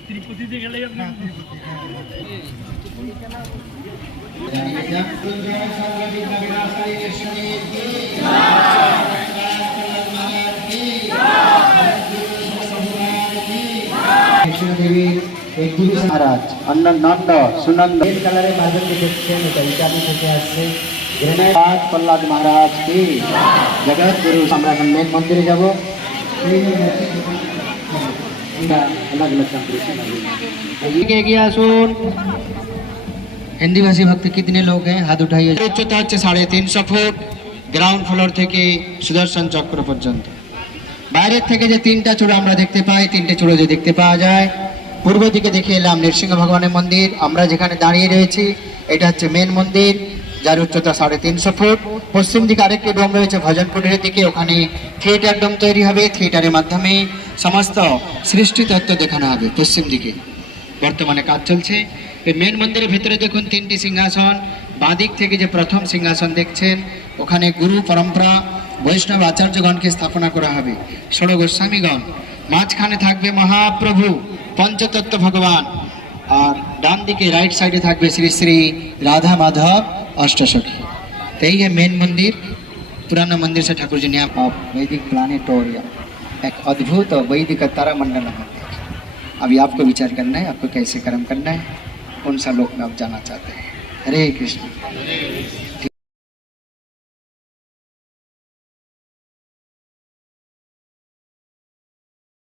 तिरुपति गले महाराज अन्न नंद Sunand colour marble के इत्यादि থেকে আসছে গ্রেনাইট প্রহ্লাদ महाराज की जगत गुरु আমরা এখন মেন মন্দিরে যাব अलग अलग कंपटीशन सुन हिंदी भाषी भक्त कितने लोग हैं हाथ उठाइए उच्चता হচ্ছে 350 ফুট গ্রাউন্ড ফ্লোর থেকে সুদর্শন চক্র পর্যন্ত বাইরের থেকে যে তিনটা চূড়া আমরা দেখতে পাই তিনটে চূড়া যে দেখতে পাওয়া যায় পূর্ব দিকে দেখে এলাম নৃসিংহ ভগবানের মন্দির আমরা যেখানে দাঁড়িয়ে রয়েছি এটা হচ্ছে মেন মন্দির যার উচ্চতা 350 ফুট পশ্চিম দিকে আরেকটি ডোম রয়েছে ভজনপুরের দিকে ওখানে থিয়েটার ডোম তৈরি হবে থিয়েটারের মাধ্যমে সমস্ত সৃষ্টি তত্ত্ব দেখানো হবে পশ্চিম দিকে বর্তমানে কাজ চলছে এই মেন মন্দিরের ভিতরে দেখুন তিনটি সিংহাসন বাঁদিক থেকে যে প্রথম সিংহাসন দেখছেন ওখানে গুরু পরম্পরা বৈষ্ণব আচার্যগণকে স্থাপনা করা হবে ষোড় গোস্বামীগণ মাঝখানে থাকবে মহাপ্রভু पंचतत्व भगवान और डान दिखे राइट साइडे থাকবে श्री श्री राधा माधव अष्टसखी तो यही है मेन मंदिर पुराना मंदिर से ठाकुर जी ने आप वैदिक प्लानेटोरियम एक अद्भुत वैदिक तारामंडल है अभी आपको विचार करना है आपको कैसे कर्म करना है कौन सा लोक में आप जाना चाहते हैं हरे कृष्ण।